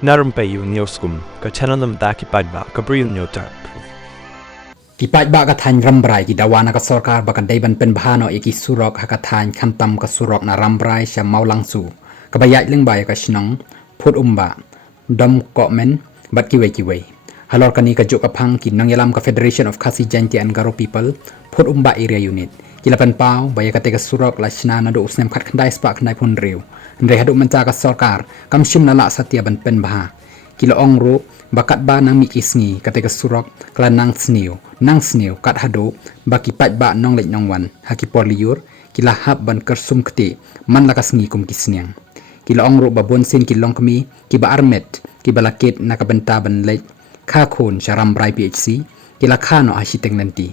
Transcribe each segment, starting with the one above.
narum payu nioskum ka chananam daki padba ka bril nyotar Kipat ba katany rambrai ki dawana ka sarkar ba kadaiban penbahano iki surok hakatany kantam ka surok na rambrai siya maulangsu kabayat ling bay ka sinong put umba dom komen bat kiwe halor kani ka juk kapang ki nang yalam ka Federation of Khasi Jainti and Garo People put umba area unit kilapan pau bay ka tega surok la sina na do usnem khat khandai spa khandai pun riu ndre hadu menca ka sarkar kam sim na la satya ban penbaha kilo ongro bakat ba nang mikisngi katika surok kala nang sniu kat hado baki pat ba nong lek nong wan haki porliur kila hab ban kersum kete man lakas ngi kum kisniang kila ongro babon sin kilong kami kiba armet kiba lakit nakabenta ban lek kha khon sharam brai phc kila khano asiteng nanti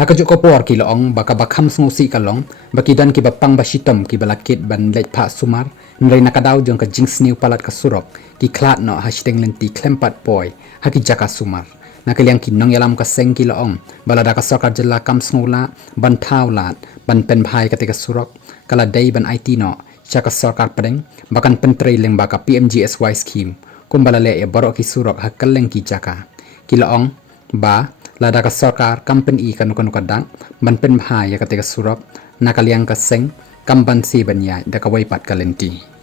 hakajuk kopor kila ong baka bakham sngosi kalong baki dan kiba pang basitom kiba lakit ban lek pha sumar nrai nakadaw jong ka jings new palat ka surok ki klat no hashtag lenti klempat boy haki jaka sumar nakaliang kinong yalam ka seng kila ong balada ka sarkar jela kam sngola ban thawlat ban pen bhai ka te ka surok kala dai ban it no chaka sarkar padeng bakan pentrei leng baka PMGSY scheme kumbalale e borok ki surok hakaleng ki jaka kila ong ba lada ka sarkar company kanu kadang ban pen bhai ka te ka surok nakaliang ka seng kamban si banya da ka waipat kalenti